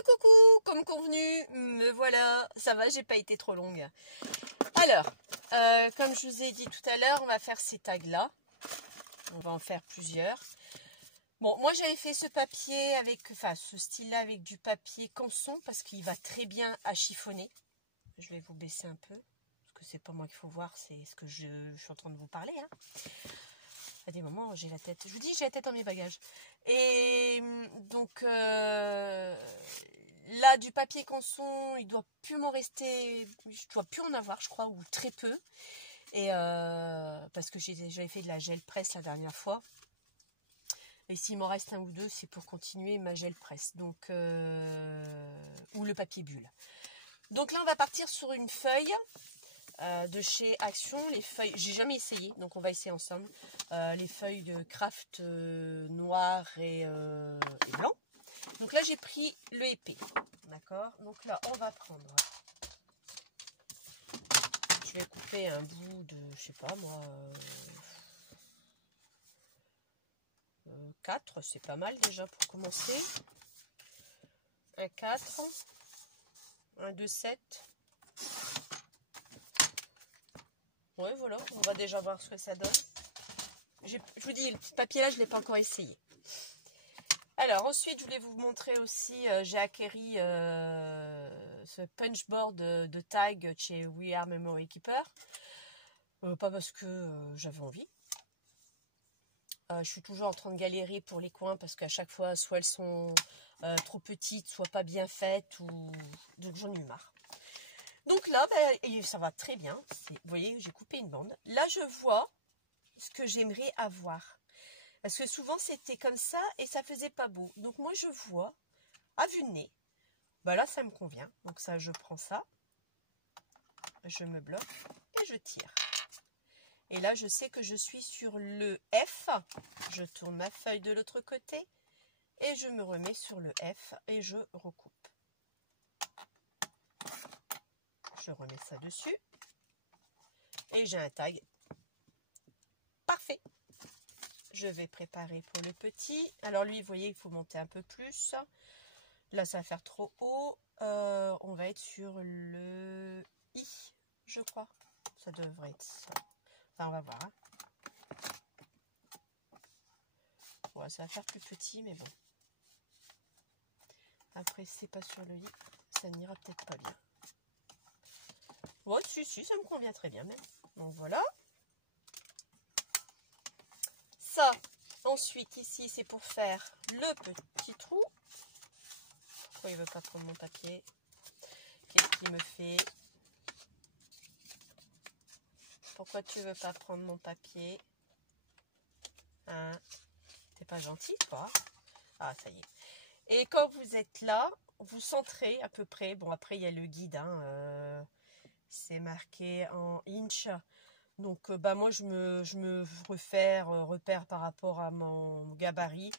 Recoucou, comme convenu, me voilà, ça va, j'ai pas été trop longue. Alors, comme je vous ai dit tout à l'heure, on va faire ces tags-là. On va en faire plusieurs. Bon, moi j'avais fait ce papier avec, enfin ce style-là avec du papier canson parce qu'il va très bien à chiffonner. Je vais vous baisser un peu, parce que c'est pas moi qu'il faut voir, c'est ce que je suis en train de vous parler. Hein. À des moments, j'ai la tête, je vous dis, j'ai la tête dans mes bagages. Et donc, là, du papier canson, il doit plus m'en rester, je dois plus en avoir, je crois, ou très peu. Et parce que j'avais fait de la gel presse la dernière fois. Et s'il m'en reste un ou deux, c'est pour continuer ma gel presse. Donc, ou le papier bulle. Donc là, on va partir sur une feuille de chez Action. Les feuilles, j'ai jamais essayé, donc on va essayer ensemble. Les feuilles de craft noir et blanc. Donc là, j'ai pris le épais. D'accord. Donc là, on va prendre. Je vais couper un bout de, je sais pas moi. 4, c'est pas mal déjà pour commencer. Un 4, un 2, 7. Ouais, voilà, on va déjà voir ce que ça donne. Je vous dis, le petit papier là, je ne l'ai pas encore essayé. Alors, ensuite, je voulais vous montrer aussi, j'ai acquéri ce punchboard de tag chez We Are Memory Keeper. Pas parce que j'avais envie. Je suis toujours en train de galérer pour les coins parce qu'à chaque fois, soit elles sont trop petites, soit pas bien faites, ou donc j'en ai eu marre. Donc là, et ça va très bien. Vous voyez, j'ai coupé une bande. Là, je vois ce que j'aimerais avoir. Parce que souvent, c'était comme ça et ça faisait pas beau. Donc moi, je vois, à vue de nez, là, ça me convient. Donc ça, je prends ça, je me bloque et je tire. Et là, je sais que je suis sur le F. Je tourne ma feuille de l'autre côté et je me remets sur le F et je recoupe. Je remets ça dessus et j'ai un tag parfait. Je vais préparer pour le petit. Alors lui, vous voyez, il faut monter un peu plus. Là, ça va faire trop haut. On va être sur le I, je crois. Ça devrait être ça. Enfin, on va voir. Hein. Ouais, ça va faire plus petit, mais bon. Après, si c'est pas sur le I, ça n'ira peut-être pas bien. Ouais, si, ça me convient très bien même. Donc voilà. Ça, ensuite, ici, c'est pour faire le petit trou. Pourquoi il ne veut pas prendre mon papier? Qu'est-ce qu'il me fait? Pourquoi tu veux pas prendre mon papier? Hein? T'es pas gentil, toi? Ah, ça y est. Et quand vous êtes là, vous centrez à peu près. Bon, après, il y a le guide. Hein, c'est marqué en inch. Donc, moi, je me repère par rapport à mon gabarit.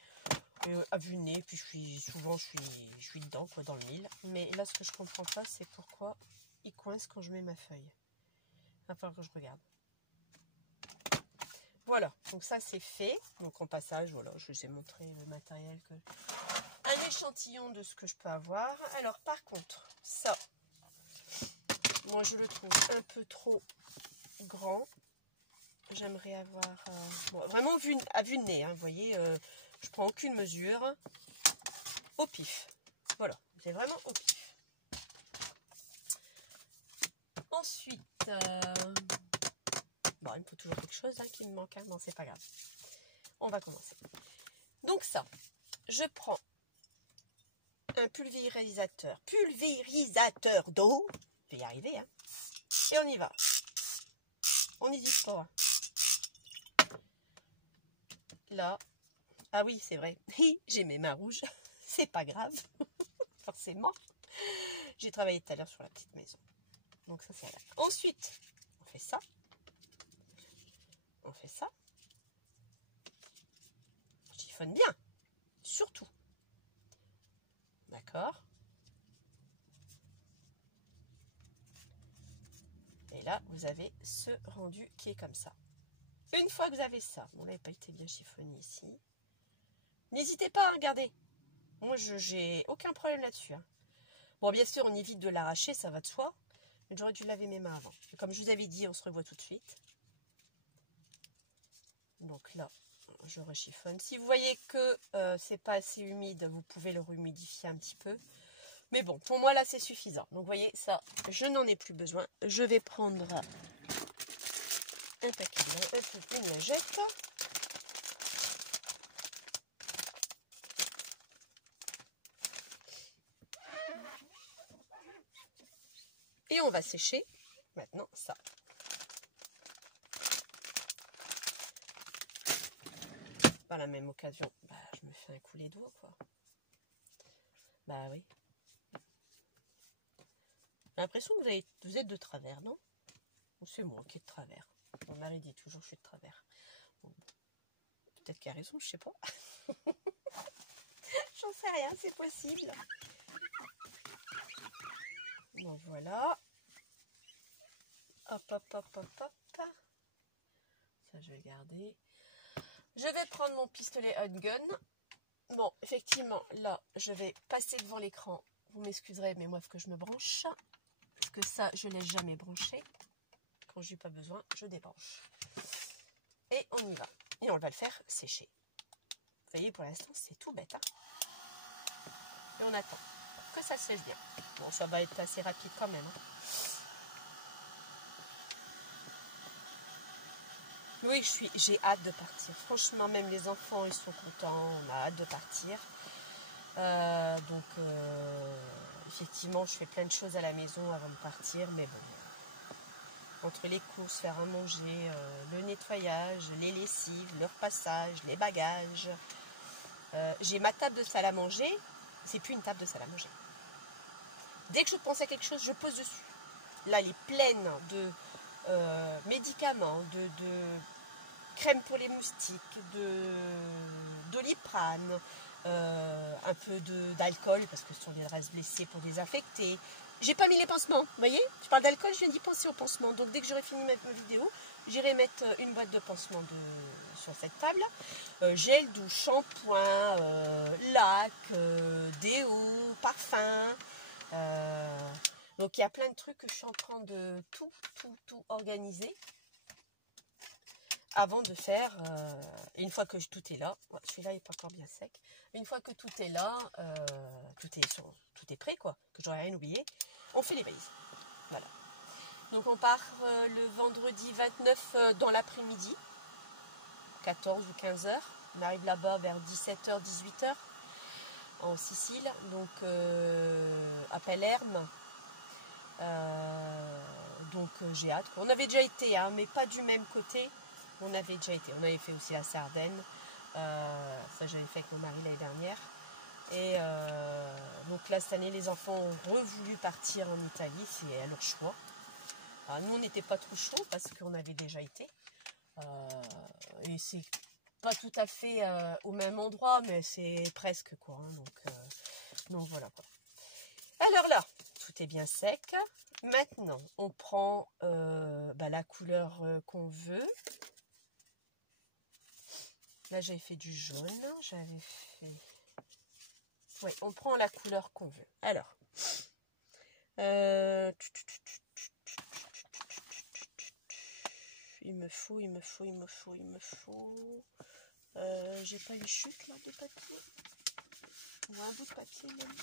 À vue de nez. Puis, souvent, je suis dedans, quoi, dans le mille. Mais là, ce que je comprends pas, c'est pourquoi il coince quand je mets ma feuille. Il va falloir que je regarde. Voilà, donc ça c'est fait. Donc en passage, voilà, je vous ai montré le matériel, un échantillon de ce que je peux avoir. Alors par contre, ça, moi je le trouve un peu trop grand. J'aimerais avoir, vraiment à vue de nez, hein, vous voyez, je prends aucune mesure, au pif. Voilà, c'est vraiment au pif. Ensuite, il me faut toujours quelque chose qui me manque. Hein. Non, c'est pas grave. On va commencer. Donc ça, je prends un pulvérisateur d'eau. Je vais y arriver. Hein. Et on y va. On n'hésite pas. Là. Ah oui, c'est vrai. J'ai mes mains rouges. C'est pas grave. Forcément. J'ai travaillé tout à l'heure sur la petite maison. Donc ça, c'est là. Ensuite, on fait ça. On fait ça. Je chiffonne bien. Surtout. D'accord. Et là, vous avez ce rendu qui est comme ça. Une fois que vous avez ça, bon là, il n'a pas été bien chiffonné ici. N'hésitez pas à regarder. Moi, j'ai aucun problème là-dessus. Hein. Bon, bien sûr, on évite de l'arracher, ça va de soi. Mais j'aurais dû laver mes mains avant. Et comme je vous avais dit, on se revoit tout de suite. Donc là, je rechiffonne. Si vous voyez que c'est pas assez humide, vous pouvez le rehumidifier un petit peu. Mais bon, pour moi, là, c'est suffisant. Donc, vous voyez, ça, je n'en ai plus besoin. Je vais prendre un paquet, une lingette. Et on va sécher maintenant ça. Par la même occasion, bah, je me fais un coulet d'eau, quoi. Bah oui. J'ai l'impression que vous êtes de travers, non? Ou c'est moi qui est de travers? Mon mari dit toujours que je suis de travers. Bon, peut-être qu'il a raison, je sais pas. J'en sais rien, c'est possible. Bon, voilà. Hop, hop, hop, hop, hop. Ça, je vais le garder. Je vais prendre mon pistolet Hot Gun. Bon, effectivement, là, je vais passer devant l'écran. Vous m'excuserez, mais moi, il faut que je me branche. Parce que ça, je ne l'ai jamais branché. Quand je n'ai pas besoin, je débranche. Et on y va. Et on va le faire sécher. Vous voyez, pour l'instant, c'est tout bête. Hein, et on attend que ça sèche bien. Bon, ça va être assez rapide quand même. Hein. Oui, j'ai hâte de partir. Franchement, même les enfants, ils sont contents. On a hâte de partir. Effectivement, je fais plein de choses à la maison avant de partir. Mais bon, entre les courses, faire à manger, le nettoyage, les lessives, le repassage, les bagages. J'ai ma table de salle à manger. C'est plus une table de salle à manger. Dès que je pense à quelque chose, je pose dessus. Là, elle est pleine de médicaments, de crème pour les moustiques, de Doliprane, un peu d'alcool parce que ce sont des restes blessés pour désinfecter. J'ai pas mis les pansements, vous voyez? Je parle d'alcool, je viens d'y penser aux pansements. Donc dès que j'aurai fini ma vidéo, j'irai mettre une boîte de pansements sur cette table. Gel douche, shampoing, lac, déo, parfum. Donc il y a plein de trucs que je suis en train de tout organiser avant de faire, une fois que tout est là, celui-là n'est pas encore bien sec, une fois que tout est là, tout est prêt, quoi, que j'aurais rien oublié, on fait les valises. Voilà. Donc on part le vendredi 29 dans l'après-midi, 14 ou 15 heures. On arrive là-bas vers 17h, 18h en Sicile, donc à Palerme. Donc j'ai hâte. On avait déjà été, hein, mais pas du même côté. On avait déjà été. On avait fait aussi la Sardaigne. Ça, j'avais fait avec mon mari l'année dernière. Et donc là, cette année, les enfants ont voulu partir en Italie. C'est à leur choix. Alors, nous, on n'était pas trop chaud parce qu'on avait déjà été. Et c'est pas tout à fait au même endroit, mais c'est presque, quoi. Hein, donc voilà, quoi. Alors là, tout est bien sec. Maintenant, on prend la couleur qu'on veut. Là, j'avais fait du jaune. Oui, on prend la couleur qu'on veut. Alors, il me faut. J'ai pas une chute là de papier. Ou un bout de papier même.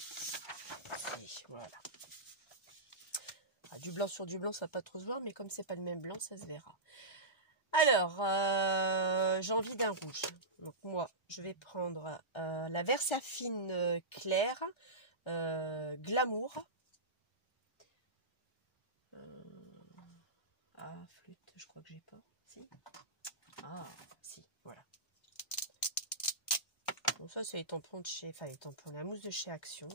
Et voilà. Ah, du blanc sur du blanc, ça va pas trop se voir, mais comme c'est pas le même blanc, ça se verra. Alors, j'ai envie d'un rouge. Donc moi, je vais prendre la Versafine claire, Glamour. Flûte, je crois que j'ai pas. Si. Ah, si, voilà. Donc ça, c'est les tampons de chez... Enfin, les tampons, la mousse de chez Action.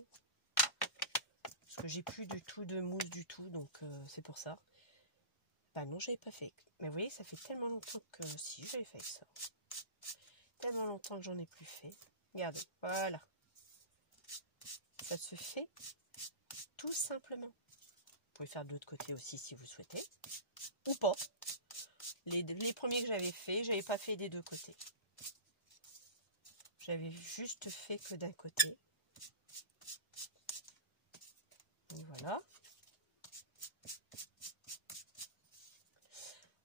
Parce que j'ai plus du tout de mousse du tout, donc c'est pour ça. Bah non, j'avais pas fait. Mais vous voyez, ça fait tellement longtemps que... Si, j'avais fait ça. Tellement longtemps que j'en ai plus fait. Regardez, voilà. Ça se fait tout simplement. Vous pouvez faire de l'autre côté aussi si vous souhaitez. Ou pas. Les premiers que j'avais fait, j'avais pas fait des deux côtés. J'avais juste fait que d'un côté. Voilà.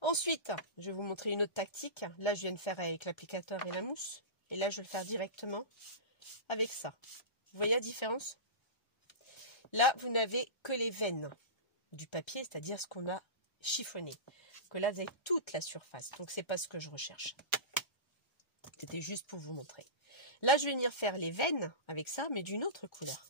Ensuite, je vais vous montrer une autre tactique. Là, je viens de faire avec l'applicateur et la mousse. Et là, je vais le faire directement avec ça. Vous voyez la différence? Là, vous n'avez que les veines du papier, c'est-à-dire ce qu'on a chiffonné. Que là, vous avez toute la surface. Donc, c'est pas ce que je recherche. C'était juste pour vous montrer. Là, je vais venir faire les veines avec ça, mais d'une autre couleur.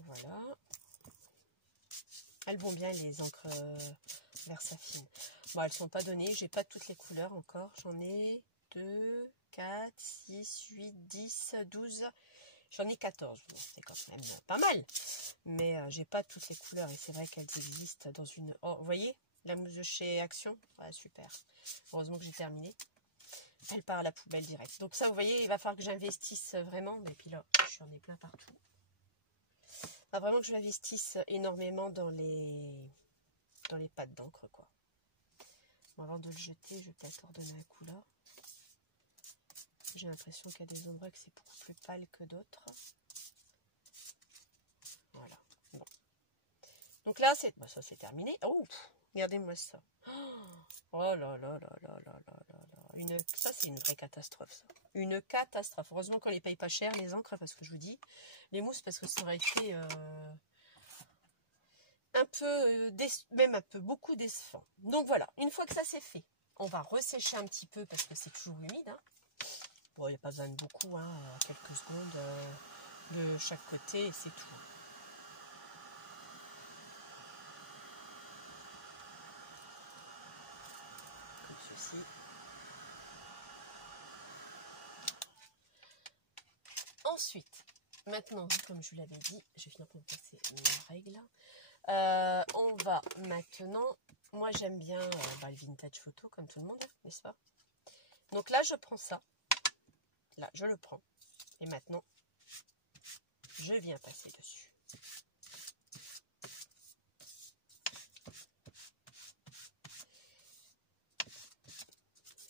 Voilà. Elles vont bien, les encres Versafine. Bon, elles ne sont pas données. J'ai pas toutes les couleurs encore. J'en ai 2, 4, 6, 8, 10, 12. J'en ai 14. Bon, c'est quand même pas mal. Mais j'ai pas toutes les couleurs. Et c'est vrai qu'elles existent dans une... Oh, vous voyez la mousse de chez Action? Ouais, super. Heureusement que j'ai terminé. Elle part à la poubelle direct. Donc ça, vous voyez, il va falloir que j'investisse vraiment. Et puis là, j'en ai plein partout. Il va vraiment que je m'investisse énormément dans les pâtes d'encre, quoi. Bon, avant de le jeter, je vais peut-être ordonner un coup là. J'ai l'impression qu'il y a des endroits que c'est beaucoup plus pâle que d'autres. Voilà. Bon. Donc là, c'est... Bah, ça, c'est terminé. Oh, regardez-moi ça. Oh là là là là là là là là. Ça, c'est une vraie catastrophe, ça. Une catastrophe. Heureusement qu'on les paye pas cher, les encres, parce que je vous dis, les mousses, parce que ça aurait été un peu, même un peu, beaucoup décevant. Donc voilà, une fois que ça c'est fait, on va ressécher un petit peu, parce que c'est toujours humide. Hein. Bon, il n'y a pas besoin de beaucoup, hein, quelques secondes de chaque côté, et c'est tout. Comme ceci. Ensuite, maintenant, comme je vous l'avais dit, je vais finir pour passer ma règle. On va maintenant, moi j'aime bien le vintage photo comme tout le monde, n'est-ce pas? Donc là je prends ça, là je le prends, et maintenant je viens passer dessus.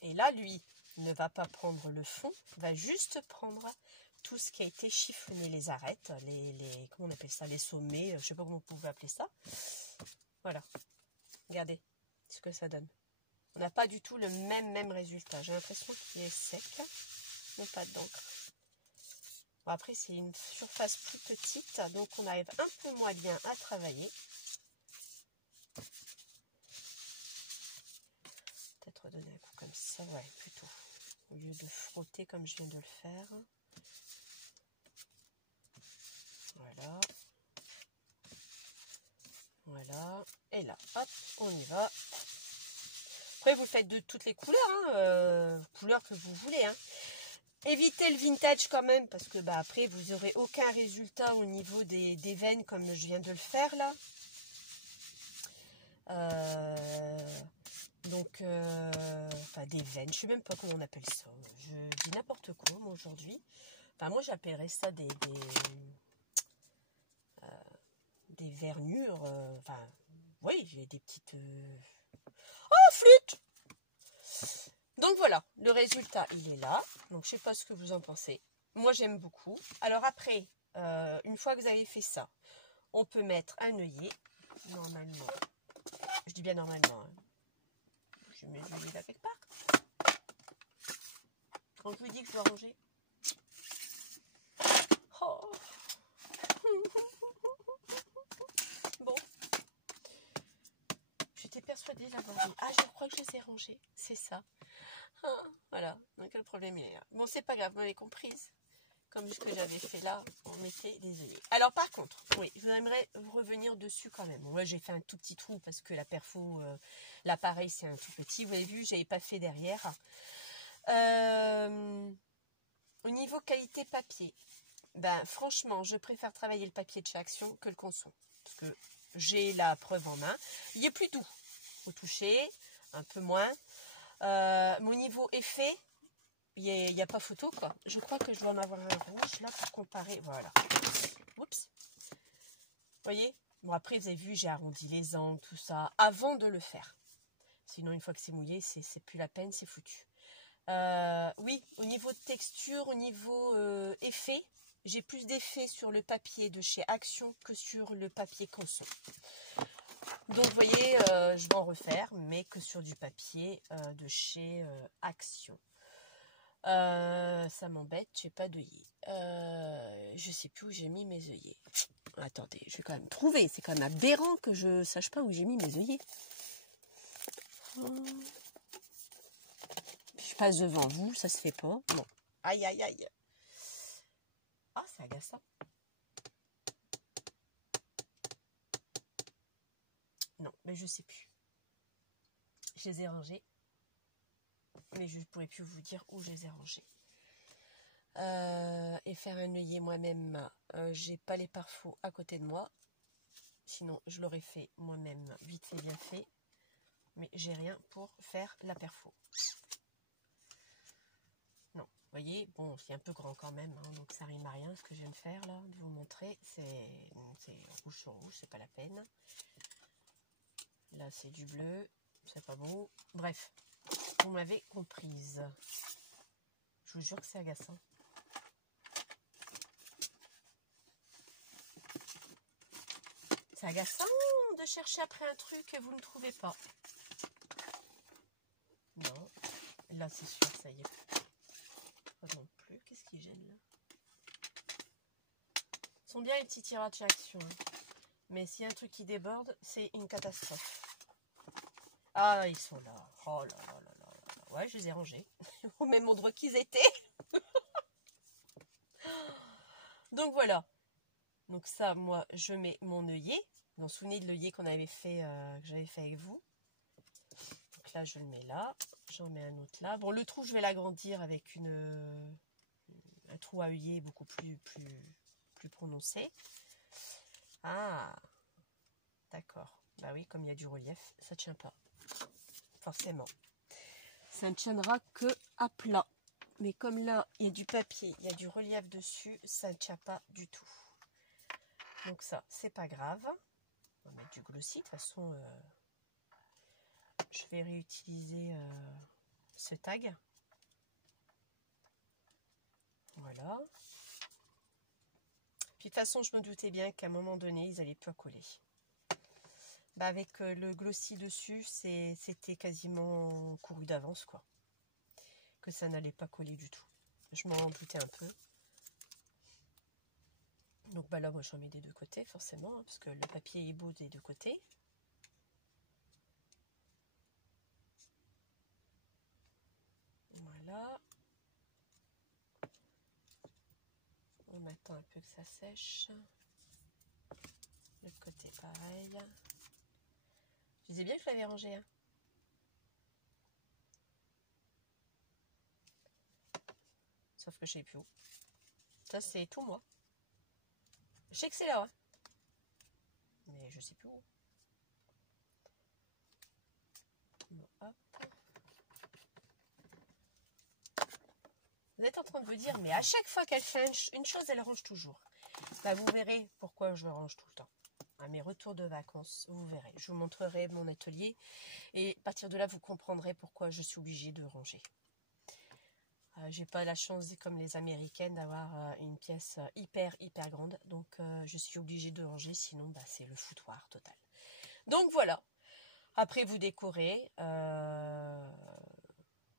Et là lui ne va pas prendre le fond, va juste prendre tout ce qui a été chiffonné, les arêtes, les comment on appelle ça, les sommets, je ne sais pas comment vous pouvez appeler ça. Voilà, regardez ce que ça donne. On n'a pas du tout le même résultat. J'ai l'impression qu'il est sec, mais pas d'encre. Bon, après, c'est une surface plus petite, donc on arrive un peu moins bien à travailler. Peut-être redonner un coup comme ça, ouais, plutôt. Au lieu de frotter comme je viens de le faire. Voilà. Voilà. Et là, hop, on y va. Après, vous le faites de toutes les couleurs, hein, couleurs que vous voulez. Hein. Évitez le vintage quand même, parce que bah, après, vous n'aurez aucun résultat au niveau des veines, comme je viens de le faire là. Donc, enfin, des veines, je ne sais même pas comment on appelle ça. Je dis n'importe quoi, moi, aujourd'hui. Enfin, moi, j'appellerais ça des vernures. Enfin, oui, j'ai des petites... Oh, flûte! Donc, voilà, le résultat, il est là. Donc, je ne sais pas ce que vous en pensez. Moi, j'aime beaucoup. Alors, après, une fois que vous avez fait ça, on peut mettre un œillet, normalement. Je dis bien normalement, hein. Je mets l'huile là quelque part. Quand je vous dis que je dois ranger. Oh. Bon. J'étais persuadée d'avoir dit. Ah, je crois que je les ai rangés. C'est ça. Ah, voilà. Donc le problème il est là. Bon, c'est pas grave, vous m'avez comprise. Comme ce que j'avais fait là, on mettait des œillets. Alors par contre, oui, je voudrais revenir dessus quand même. Moi, j'ai fait un tout petit trou parce que la perfo, l'appareil, c'est un tout petit. Vous avez vu, j'avais pas fait derrière. Au niveau qualité papier, ben franchement, je préfère travailler le papier de chez Action que le Conson. Parce que j'ai la preuve en main. Il est plus doux au toucher, un peu moins. Mon niveau effet, il n'y a pas photo quoi. Je crois que je dois en avoir un rouge là pour comparer. Voilà. Oups. Vous voyez, Bon, après, vous avez vu, j'ai arrondi les angles, tout ça, avant de le faire. Sinon, une fois que c'est mouillé, c'est plus la peine, c'est foutu. Oui, au niveau de texture, au niveau effet, j'ai plus d'effet sur le papier de chez Action que sur le papier Canson. Donc, vous voyez, je vais en refaire, mais que sur du papier de chez Action. Ça m'embête, j'ai pas d'œillet. Je sais plus où j'ai mis mes œillets. Attendez, je vais quand même trouver. C'est quand même aberrant que je sache pas où j'ai mis mes œillets. Je passe devant vous, ça se fait pas. Bon. Aïe, aïe, aïe. Ah, c'est agaçant. Non, mais je sais plus. Je les ai rangés. Mais je ne pourrais plus vous dire où je les ai rangés. Et faire un œillet moi-même, j'ai pas les pare-faux à côté de moi. Sinon, je l'aurais fait moi-même, vite fait, bien fait. Mais j'ai rien pour faire la perfo. Non, vous voyez, bon, c'est un peu grand quand même, hein, donc ça rime à rien ce que je viens de faire là, de vous montrer. C'est rouge sur rouge, c'est pas la peine. Là, c'est du bleu, c'est pas beau. Bref, vous m'avez comprise. Je vous jure que c'est agaçant. C'est agaçant de chercher après un truc et vous ne trouvez pas. Non, là c'est sûr, ça y est. Pas non plus, qu'est-ce qui gêne là? Ils sont bien les petits tirages chez Action. Hein. Mais s'il y a un truc qui déborde, c'est une catastrophe. Ah, ils sont là. Oh là là là là là. Ouais, je les ai rangés. Au même endroit qu'ils étaient. Donc voilà. Donc ça, moi, je mets mon œillet. Vous vous souvenez de l'œillet qu'on avait fait, que j'avais fait avec vous. Donc là, je le mets là. J'en mets un autre là. Bon, le trou, je vais l'agrandir avec un trou à œillet beaucoup plus prononcé. Ah, d'accord. Bah oui, comme il y a du relief, ça ne tient pas. Forcément. Ça ne tiendra que à plat. Mais comme là, il y a du papier, il y a du relief dessus, ça ne tient pas du tout. Donc ça, c'est pas grave. On va mettre du glossy. De toute façon, je vais réutiliser ce tag. Voilà. Puis de toute façon, je me doutais bien qu'à un moment donné, ils allaient plus coller. Bah, avec le glossy dessus, c'était quasiment couru d'avance, quoi. Que ça n'allait pas coller du tout. Je m'en doutais un peu. Donc bah là, moi, j'en mets des deux côtés, forcément, hein, parce que le papier est beau des deux côtés. Voilà. On attend un peu que ça sèche. L'autre côté, pareil. Je disais bien que je l'avais rangé. Hein. Sauf que je sais plus où. Ça, c'est tout moi. Je sais que c'est là, hein. Mais je sais plus où. Bon, hop. Vous êtes en train de vous dire, mais à chaque fois qu'elle fait une chose, elle range toujours. Bah, vous verrez pourquoi je range tout le temps. À mes retours de vacances, vous verrez. Je vous montrerai mon atelier et à partir de là, vous comprendrez pourquoi je suis obligée de ranger. J'ai pas la chance, comme les Américaines, d'avoir une pièce hyper grande. Donc, je suis obligée de ranger, sinon, bah, c'est le foutoir total. Donc, voilà. Après, vous décorez.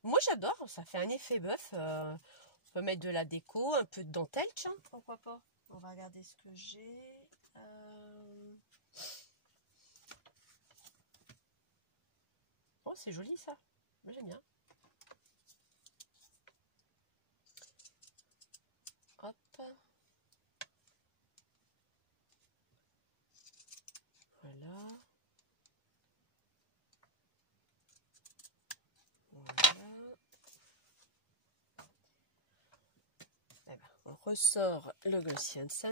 Moi, j'adore. Ça fait un effet bœuf. On peut mettre de la déco, un peu de dentelle, tiens, pourquoi pas. On va regarder ce que j'ai. Oh, c'est joli, ça. Moi, j'aime bien. Hop. Voilà. Voilà. Eh ben, on ressort le Glossy Scent.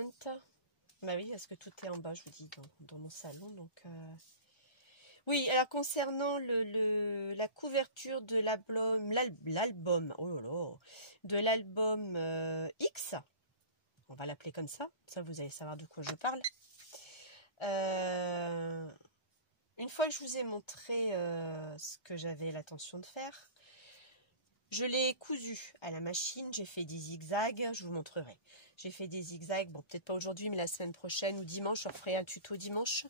Bah oui, parce que tout est en bas, je vous dis, dans mon salon. Donc, oui, alors concernant la couverture de l'album, oh là là, de l'album X, on va l'appeler comme ça vous allez savoir de quoi je parle. Une fois que je vous ai montré ce que j'avais l'intention de faire, je l'ai cousu à la machine, j'ai fait des zigzags, je vous montrerai. J'ai fait des zigzags, bon peut-être pas aujourd'hui, mais la semaine prochaine ou dimanche, je referai un tuto dimanche.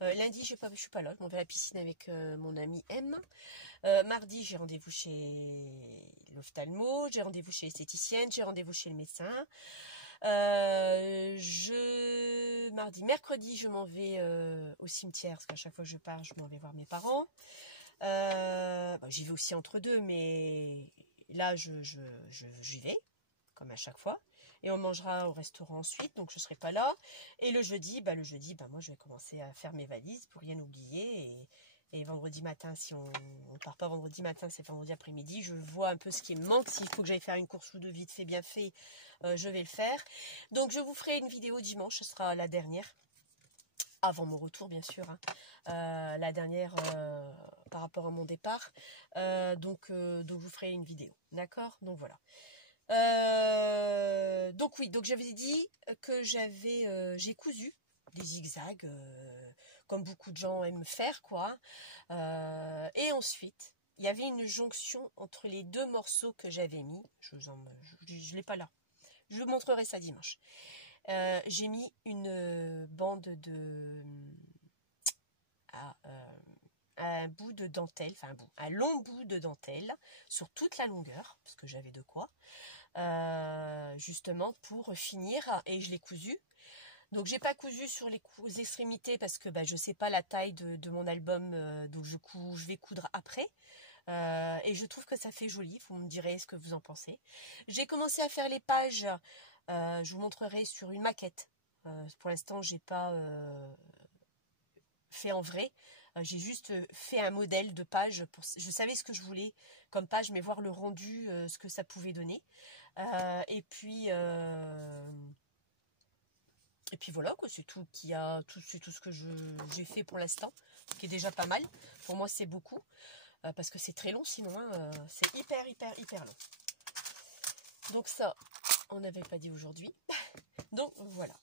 Lundi, je suis pas là, je m'en vais à la piscine avec mon ami M. Mardi, j'ai rendez-vous chez l'ophtalmo, j'ai rendez-vous chez l'esthéticienne, j'ai rendez-vous chez le médecin. Mercredi, je m'en vais au cimetière, parce qu'à chaque fois que je pars, je m'en vais voir mes parents. J'y vais aussi entre deux, mais là j'y vais comme à chaque fois, et on mangera au restaurant ensuite, donc je serai pas là. Et le jeudi, moi je vais commencer à faire mes valises pour rien oublier, et vendredi matin, si on part pas vendredi matin, c'est vendredi après-midi, je vois un peu ce qui me manque. S'il faut que j'aille faire une course ou deux vite fait bien fait, je vais le faire. Donc je vous ferai une vidéo dimanche, ce sera la dernière avant mon retour bien sûr, hein. La dernière par rapport à mon départ, donc je vous ferai une vidéo, d'accord, donc voilà. Donc oui, donc j'avais dit que j'ai cousu des zigzags comme beaucoup de gens aiment faire, quoi, et ensuite il y avait une jonction entre les deux morceaux que j'avais mis. Je l'ai pas là, je vous montrerai ça dimanche. J'ai mis une bande de un bout de dentelle, enfin un long bout de dentelle sur toute la longueur, parce que j'avais de quoi, justement pour finir, et je l'ai cousu. Donc j'ai pas cousu sur les extrémités parce que je sais pas la taille de mon album, donc je vais coudre après. Et je trouve que ça fait joli, vous me direz ce que vous en pensez. J'ai commencé à faire les pages, je vous montrerai sur une maquette. Pour l'instant j'ai pas fait en vrai, j'ai juste fait un modèle de page, je savais ce que je voulais comme page, mais voir le rendu, ce que ça pouvait donner. Et puis voilà, quoi, c'est tout c'est tout ce que j'ai fait pour l'instant, qui est déjà pas mal. Pour moi c'est beaucoup, parce que c'est très long sinon, hein, c'est hyper long. Donc ça, on n'avait pas dit aujourd'hui. Donc voilà.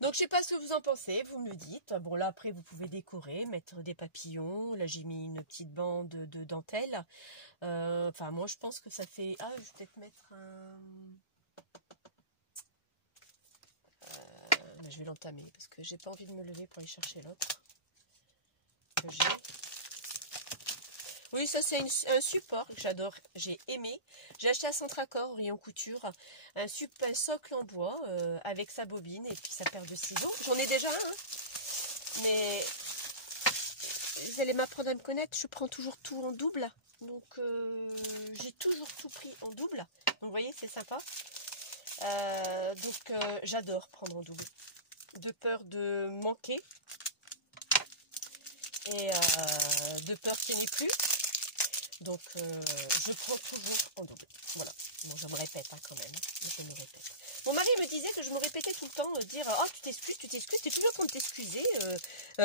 Donc je sais pas ce que vous en pensez, vous me le dites. Bon là après vous pouvez décorer, mettre des papillons. Là j'ai mis une petite bande de dentelle. Enfin moi je pense que ça fait... Ah, je vais peut-être mettre un... je vais l'entamer parce que j'ai pas envie de me lever pour aller chercher l'autre que j'ai. Oui, ça c'est un support que j'adore, j'ai aimé. J'ai acheté à Centracor, au rayon couture, un socle en bois avec sa bobine et puis sa paire de ciseaux. J'en ai déjà un, hein, mais vous allez m'apprendre à me connaître, je prends toujours tout en double. Donc j'ai toujours tout pris en double. Donc vous voyez, c'est sympa. J'adore prendre en double. De peur de manquer et de peur qu'il n'y en ait plus. Donc je prends toujours en double. Voilà. Bon, je me répète quand même. Je me répète. Mon mari me disait que je me répétais tout le temps, dire oh tu t'excuses, t'es toujours en train de t'excuser.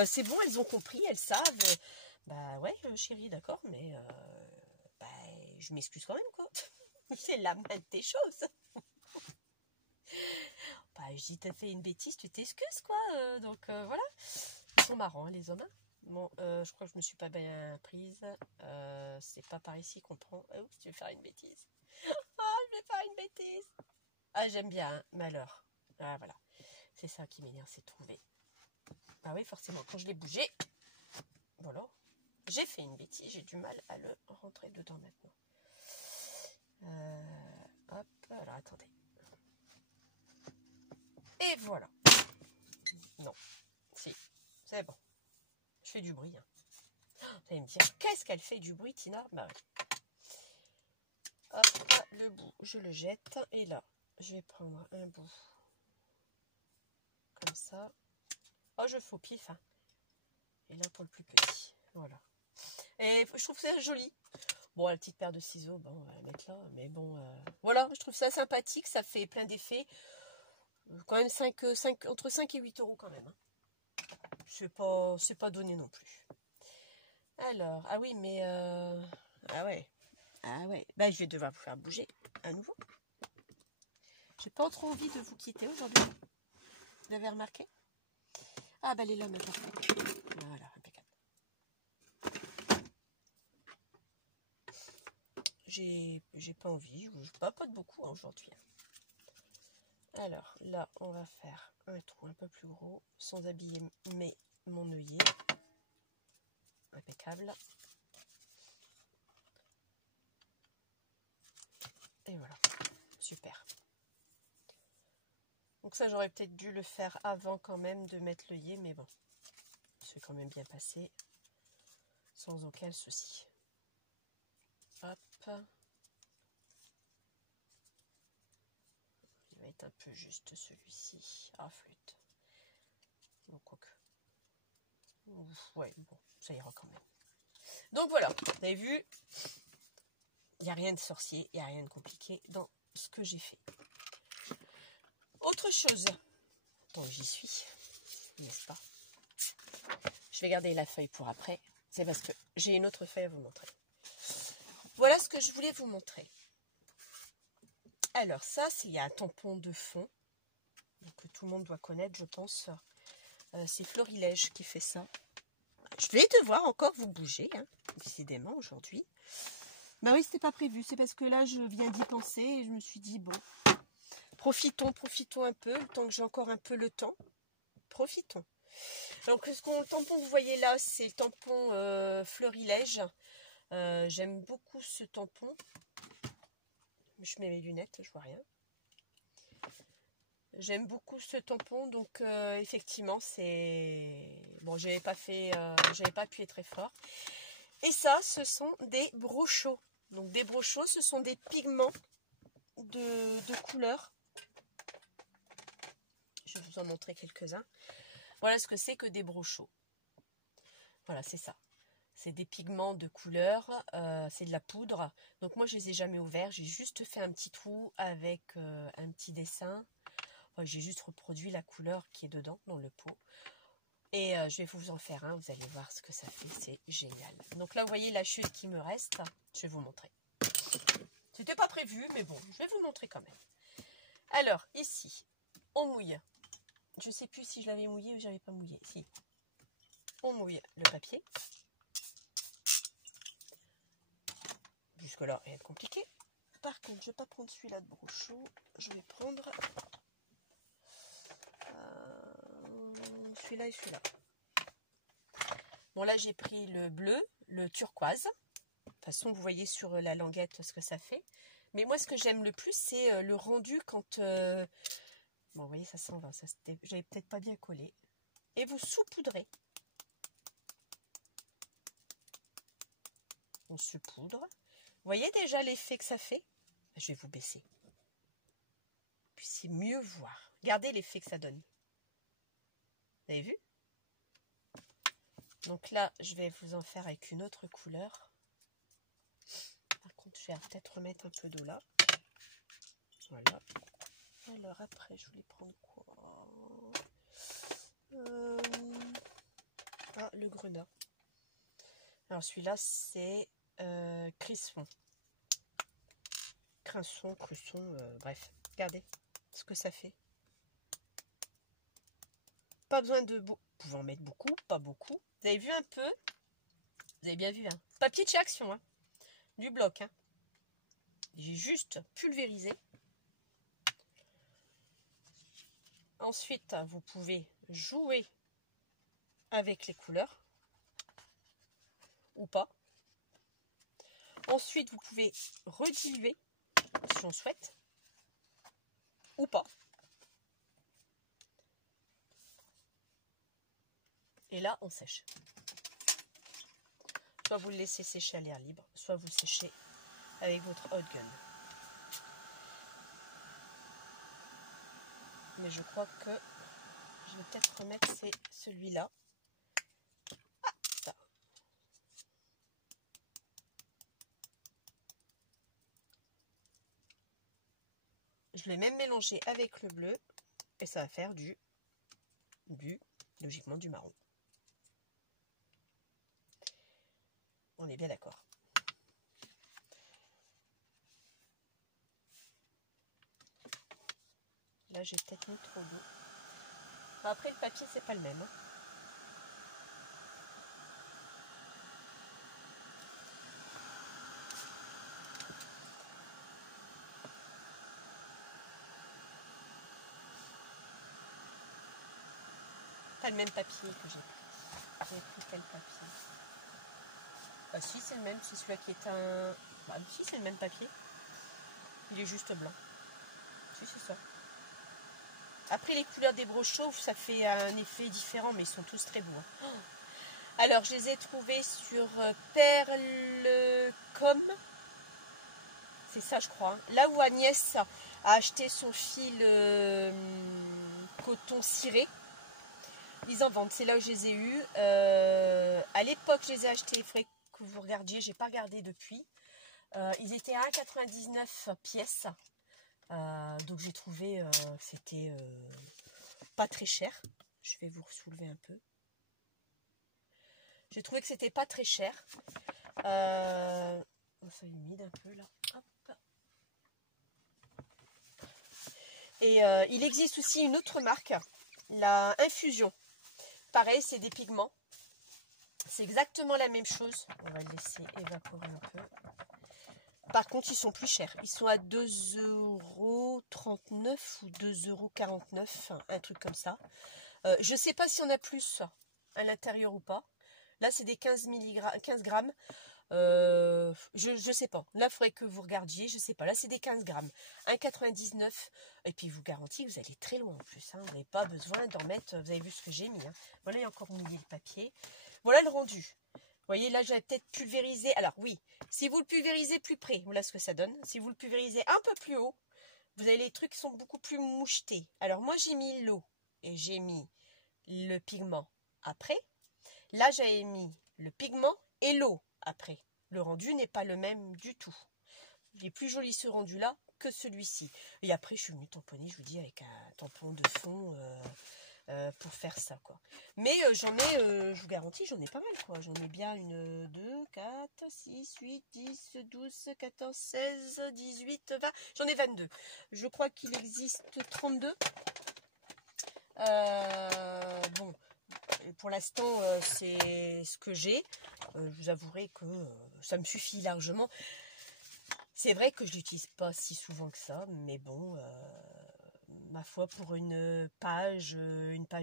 C'est bon, elles ont compris, elles savent. Bah ouais, chérie, d'accord, mais je m'excuse quand même, quoi. C'est la moindre des choses. Je dis t'as fait une bêtise, tu t'excuses, quoi. Donc voilà. Ils sont marrants, hein, les hommes. Bon, je crois que je me suis pas bien prise. C'est pas par ici qu'on prend. Oups, tu veux faire une bêtise. Je vais faire une bêtise. Ah, j'aime bien, hein, malheur. Ah, voilà. C'est ça qui m'énerve, c'est trouver. Bah oui, forcément, quand je l'ai bougé, voilà. J'ai fait une bêtise, j'ai du mal à le rentrer dedans maintenant. Hop, alors attendez. Et voilà. Non, si, c'est bon. Je fais du bruit, hein. Vous allez me dire, qu'est-ce qu'elle fait du bruit, Tina? Bah oui. Hop, le bout, je le jette. Et là, je vais prendre un bout. Comme ça. Oh, je fais au pif, hein. Et là, pour le plus petit. Voilà. Et je trouve ça joli. Bon, la petite paire de ciseaux, bon, on va la mettre là. Mais bon, voilà, je trouve ça sympathique. Ça fait plein d'effets. Quand même entre 5 et 8 € quand même, hein. C'est pas donné non plus. Alors, ah oui, mais... ah ouais. Ah ouais. Je vais devoir vous faire bouger à nouveau. J'ai pas trop envie de vous quitter aujourd'hui. Vous avez remarqué? Ah, bah elle est là maintenant. Voilà, impeccable. J'ai pas envie, je papote beaucoup aujourd'hui. Alors là, on va faire un trou un peu plus gros, sans abîmer mon œillet. Impeccable. Et voilà, super. Donc ça, j'aurais peut-être dû le faire avant quand même de mettre l'œillet, mais bon, c'est quand même bien passé, sans aucun souci. Hop. Il va être un peu juste celui-ci. Ah, flûte. Donc, quoique. Ouais, bon, ça ira quand même. Donc voilà, vous avez vu, il n'y a rien de sorcier, il n'y a rien de compliqué dans ce que j'ai fait. Autre chose, donc j'y suis, n'est-ce pas? Je vais garder la feuille pour après, c'est parce que j'ai une autre feuille à vous montrer. Voilà ce que je voulais vous montrer. Alors ça, il y a un tampon de fond, que tout le monde doit connaître, je pense. C'est Florilège qui fait ça. Je vais devoir encore vous bouger, hein, décidément, aujourd'hui. Bah oui, c'était pas prévu. C'est parce que là, je viens d'y penser et je me suis dit, bon, profitons un peu, le temps que j'ai encore un peu le temps. Profitons. Donc, le tampon que vous voyez là, c'est le tampon Florilège. J'aime beaucoup ce tampon. Je mets mes lunettes, je vois rien. J'aime beaucoup ce tampon, donc effectivement, c'est... Bon, j'avais pas appuyé très fort. Et ça, ce sont des brochaux. Donc des brochaux, ce sont des pigments de couleur. Je vais vous en montrer quelques-uns. Voilà ce que c'est que des brochaux. Voilà, c'est ça. C'est des pigments de couleur, c'est de la poudre. Donc moi, je les ai jamais ouverts. J'ai juste fait un petit trou avec un petit dessin. Enfin, j'ai juste reproduit la couleur qui est dedans, dans le pot. Et je vais vous en faire un. Vous allez voir ce que ça fait. C'est génial. Donc là, vous voyez la chute qui me reste. Je vais vous montrer. C'était pas prévu, mais bon, je vais vous montrer quand même. Alors, ici, on mouille. Je sais plus si je l'avais mouillé ou j'avais pas mouillé. Si. On mouille le papier. Jusque-là, rien de compliqué. Par contre, je ne vais pas prendre celui-là de brochot. Je vais prendre celui-là et celui-là. Bon, là, j'ai pris le bleu, le turquoise. De toute façon, vous voyez sur la languette ce que ça fait. Mais moi, ce que j'aime le plus, c'est le rendu quand... Bon, vous voyez, ça s'en va. J'avais peut-être pas bien collé. Et vous saupoudrez. On saupoudre. Vous voyez déjà l'effet que ça fait? Je vais vous baisser. Puis c'est mieux voir. Regardez l'effet que ça donne. Vous avez vu? Donc là, je vais vous en faire avec une autre couleur. Par contre, je vais peut-être remettre un peu d'eau là. Voilà. Alors après, je voulais prendre quoi? Ah, le grenat. Alors celui-là, c'est crisson. Crinçon, crusson, bref. Regardez ce que ça fait. Pas besoin de... Vous pouvez en mettre beaucoup, pas beaucoup. Vous avez vu un peu? Vous avez bien vu, hein? Papier de chez Action, hein? Du bloc, hein? J'ai juste pulvérisé. Ensuite, vous pouvez jouer avec les couleurs. Ou pas. Ensuite, vous pouvez rediluer, si on souhaite. Ou pas. Et là, on sèche. Soit vous le laissez sécher à l'air libre, soit vous séchez avec votre hot gun. Mais je crois que je vais peut-être remettre celui-là. Ah, ça. Je l'ai même mélangé avec le bleu et ça va faire logiquement du marron. On est bien d'accord. Là, j'ai peut-être mis trop d'eau. Après, le papier, c'est pas le même. Hein. pas le même papier que j'ai pris. J'ai pris quel papier? Ah si, c'est le même, c'est celui-là qui est un... Bah si, c'est le même papier. Il est juste blanc. Si, c'est ça. Après, les couleurs des broches, ça fait un effet différent, mais ils sont tous très beaux. Hein. Alors, je les ai trouvés sur Perlecom. C'est ça, je crois. Hein. Là où Agnès a acheté son fil coton ciré. Ils en vendent. C'est là où je les ai eus. À l'époque, je les ai achetés. Il faudrait que vous regardiez. J'ai pas regardé depuis. Ils étaient à 1,99 pièces. Donc j'ai trouvé que c'était pas très cher. Je vais vous soulever un peu. J'ai trouvé que c'était pas très cher. Ça est humide un peu là. Hop. Et il existe aussi une autre marque, la Infusion. Pareil, c'est des pigments. C'est exactement la même chose. On va le laisser évaporer un peu. Par contre, ils sont plus chers. Ils sont à 2,39 € ou 2,49 €, un truc comme ça. Je ne sais pas si on a plus à l'intérieur ou pas. Là, c'est des 15 grammes. Je ne sais pas. Là, il faudrait que vous regardiez. Je ne sais pas. Là, c'est des 15 grammes. 1,99 €. Et puis, je vous garantis que vous allez très loin en plus. Hein. Vous n'avez pas besoin d'en mettre. Vous avez vu ce que j'ai mis. Hein. Voilà, il y a encore mouillé le papier. Voilà le rendu. Vous voyez, là, j'avais peut-être pulvérisé. Alors, oui, si vous le pulvérisez plus près, voilà ce que ça donne. Si vous le pulvérisez un peu plus haut, vous avez les trucs qui sont beaucoup plus mouchetés. Alors, moi, j'ai mis l'eau et j'ai mis le pigment après. Là, j'avais mis le pigment et l'eau après. Le rendu n'est pas le même du tout. Il est plus joli ce rendu-là que celui-ci. Et après, je suis venue tamponner, je vous dis, avec un tampon de fond... pour faire ça quoi. Mais j'en ai, je vous garantis, j'en ai pas mal quoi. J'en ai bien une, 2, 4, 6, 8, 10, 12, 14, 16, 18, 20. J'en ai 22. Je crois qu'il existe 32. Bon, pour l'instant, c'est ce que j'ai. Je vous avouerai que ça me suffit largement. C'est vrai que je l'utilise pas si souvent que ça, mais bon... ma foi, pour une page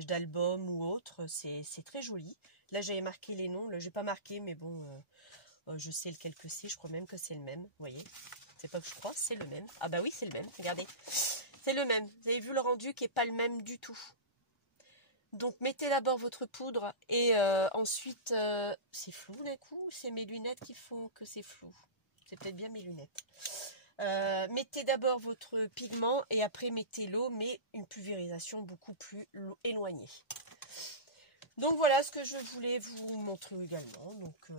d'album ou autre, c'est très joli. Là, j'avais marqué les noms. Là, j'ai pas marqué, mais bon, je sais lequel que c'est. Je crois même que c'est le même. Vous voyez, c'est pas que je crois, c'est le même. Ah bah oui, c'est le même. Regardez, c'est le même. Vous avez vu le rendu qui est pas le même du tout. Donc, mettez d'abord votre poudre et ensuite, c'est flou d'un coup. C'est mes lunettes qui font que c'est flou. C'est peut-être bien mes lunettes. Mettez d'abord votre pigment et après mettez l'eau, mais une pulvérisation beaucoup plus éloignée. Donc voilà ce que je voulais vous montrer également. Donc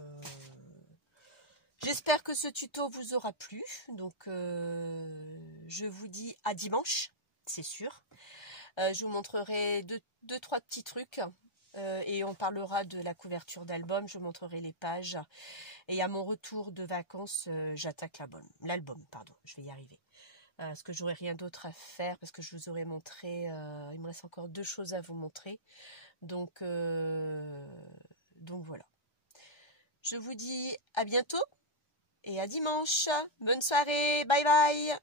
j'espère que ce tuto vous aura plu. Donc je vous dis à dimanche, c'est sûr. Je vous montrerai deux, trois petits trucs. Et on parlera de la couverture d'album, je vous montrerai les pages. Et à mon retour de vacances, j'attaque l'album, pardon, je vais y arriver. Parce que j'aurai rien d'autre à faire, parce que je vous aurais montré, il me reste encore 2 choses à vous montrer. Donc voilà. Je vous dis à bientôt et à dimanche. Bonne soirée, bye bye.